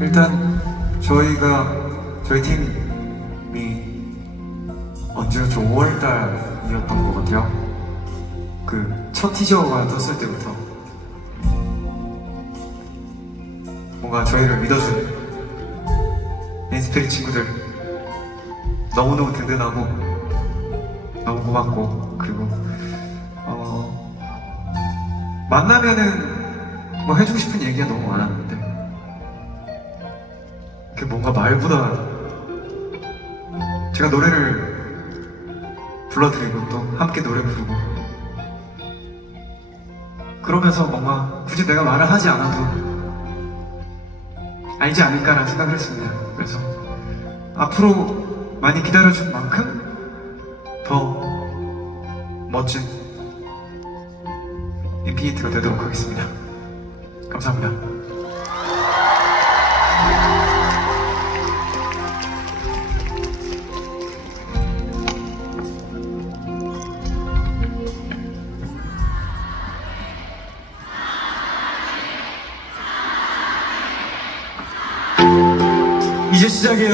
일단 저희가 저희 팀이 언제였죠? 5월달이었던 것 같아요. 그 첫 티저가 떴을 때부터 뭔가 저희를 믿어준 인스피릿 친구들 너무너무 든든하고 너무 고맙고 그리고 어, 만나면은 뭐 해주고 싶은 얘기가 너무 많았는데 그 뭔가 말보다 제가 노래를 불러드리고 또 함께 노래 부르고 그러면서 뭔가 굳이 내가 말을 하지 않아도 알지 않을까라는 생각을 했습니다. 그래서 앞으로 많이 기다려준 만큼 더 멋진 인피니트가 되도록 하겠습니다. 감사합니다. 이제 시작이에요.